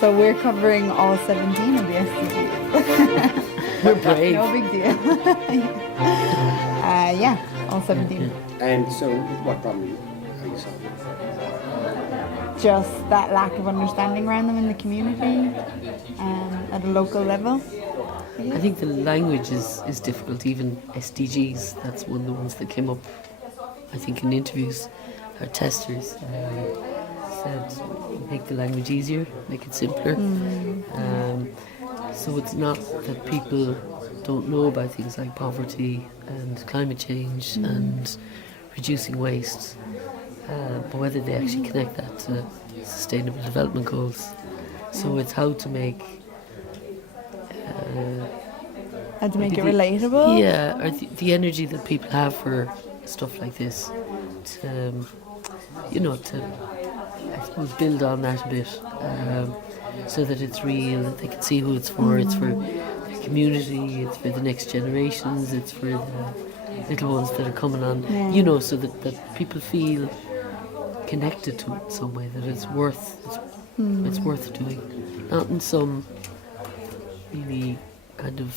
So we're covering all 17 of the SDGs. We're brave. No big deal. Yeah, all 17. And so, what problem are you solving? Just that lack of understanding around them in the community at a local level. I think the language is difficult, even SDGs, that's one of the ones that came up, I think, in interviews. Our testers said, make the language easier, make it simpler. So it's not that people don't know about things like poverty and climate change and reducing waste, but whether they actually connect that to sustainable development goals. So it's how to make How to make it relatable? Yeah, or the energy that people have for stuff like this to, to, I suppose, build on that a bit, so that it's real, that they can see who it's for. It's for the community, it's for the next generations, it's for the little ones that are coming on, so that people feel connected to it in some way, that it's worth doing. Not in some really kind of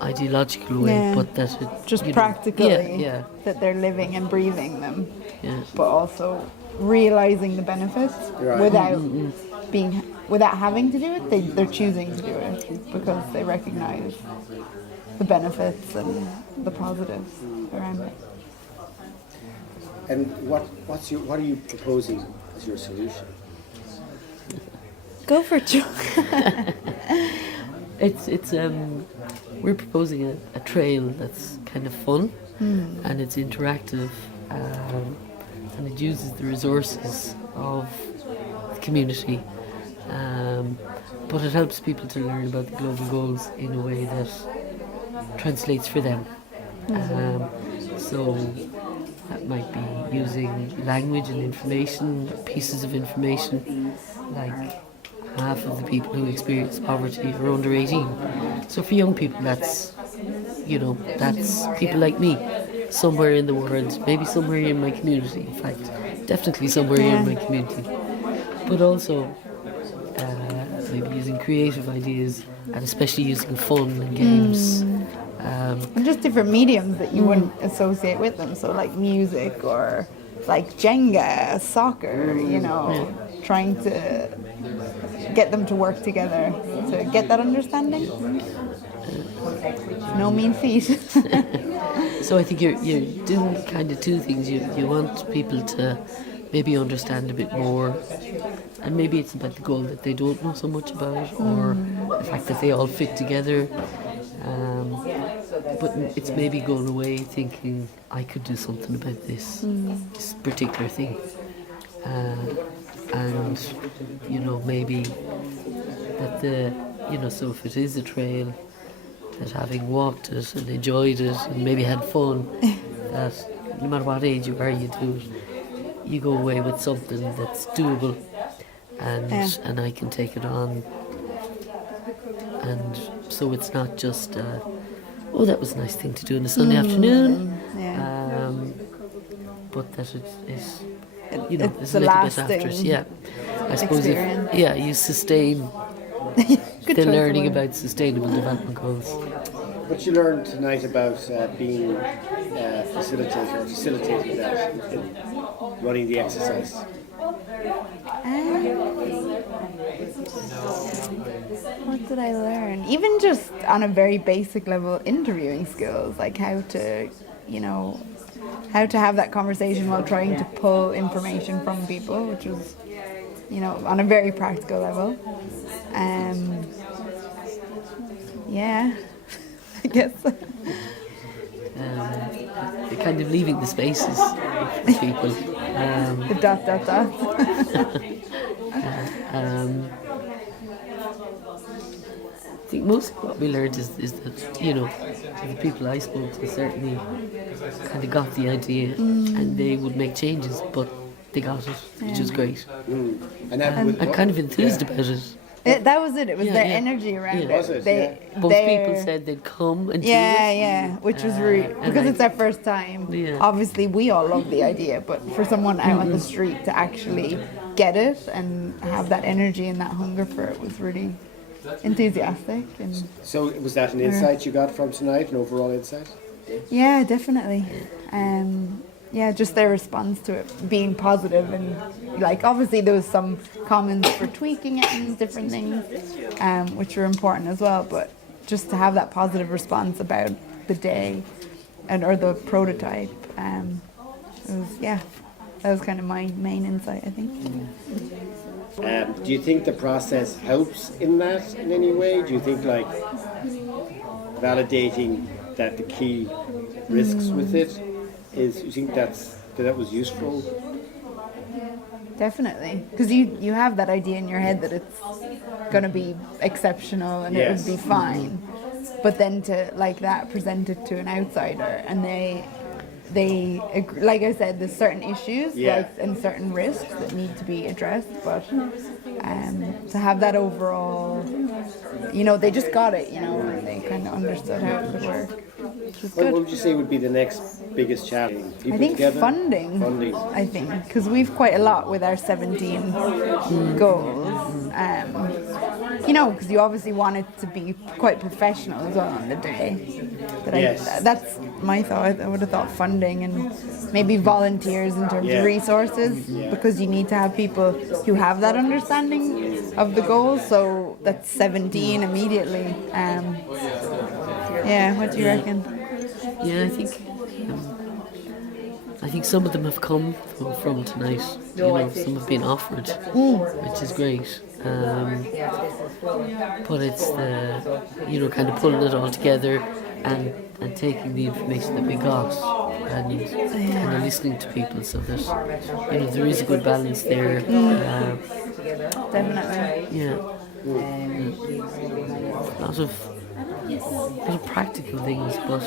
ideological way, but that it just practically that they're living and breathing them, but also realizing the benefits without having to do it. They're choosing to do it because they recognize the benefits and the positives around it. And what are you proposing as your solution? Go for it, Joe. It's we're proposing a trail that's kind of fun and it's interactive, and it uses the resources of the community, but it helps people to learn about the global goals in a way that translates for them. So that might be using language and information, pieces of information, like half of the people who experience poverty are under 18. So for young people, that's people like me, somewhere in the world, maybe somewhere in my community, in fact, definitely somewhere in my community. But also maybe using creative ideas, and especially using fun and games. And just different mediums that you wouldn't associate with them, so like music or like Jenga, soccer, trying to get them to work together to get that understanding. No mean feat. So I think you're doing kind of two things. You want people to maybe understand a bit more, and maybe it's about the goal that they don't know so much about, or the fact that they all fit together. But it's maybe going away thinking, I could do something about this particular thing. And maybe that so if it is a trail, that having walked it and enjoyed it and maybe had fun, that no matter what age you are, you do it, you go away with something that's doable, and I can take it on, and so it's not just that was a nice thing to do on a Sunday afternoon, but that there's a little bit after it. I suppose you sustain the learning about sustainable development goals. What you learned tonight about being facilitating that in running the exercise? What did I learn? Even just on a very basic level, interviewing skills, like how to have that conversation while trying to pull information from people, which was, on a very practical level. I guess. You're kind of leaving the spaces for people. The dot. I think most of what we learned is that, the people I spoke to certainly kind of got the idea and they would make changes, but they got it, which is great. And I'm kind of enthused about it. That was it. It was their energy around it. Was it? Both people said they'd come and do it. Which was really, because it's their first time. Obviously, we all love the idea, but for someone out on the street to actually get it and have that energy and that hunger for it was really enthusiastic. And So was that an insight you got from tonight, an overall insight? yeah, definitely. Yeah, just their response to it being positive, and like obviously there was some comments for tweaking it and different things, which were important as well. But just to have that positive response about the day or the prototype, it was, yeah, that was kind of my main insight, I think. Do you think the process helps in that in any way? Do you think like validating that the key risks with it is, you think that was useful? Definitely, because you have that idea in your head that it's going to be exceptional and it would be fine, but then to like that present it to an outsider and they agree, like I said, there's certain issues like, and certain risks that need to be addressed, but to have that overall, they just got it, and they kind of understood how it could work, which was good. What would you say would be the next biggest challenge? People I think together? funding. I think because we've quite a lot with our 17 goals. Because you obviously want it to be quite professional as well on the day. That's my thought. I would have thought funding and maybe volunteers in terms of resources, because you need to have people who have that understanding of the goals. So that's 17 immediately. What do you reckon? Yeah, I think some of them have come from tonight. Some have been offered, which is great. But it's the, kind of pulling it all together and taking the information that we got and kind of listening to people so that, there is a good balance there. Definitely. Yeah. A lot of practical things, but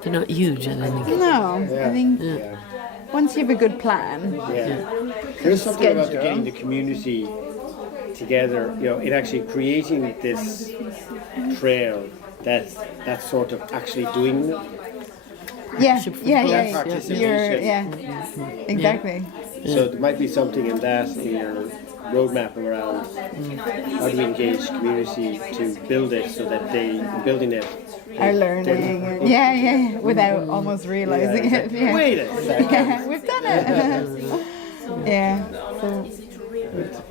they're not huge, I think. No, I think once you have a good plan. There's something about getting the community together, in actually creating this trail that's sort of actually doing it. Exactly. So there might be something in that, in your roadmap around how do we engage community to build it so that they, building it, are learning. Without almost realizing it. Yeah. Wait a second. Yeah, we've done it. So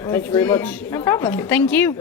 Thank you very much. no problem. Thank you.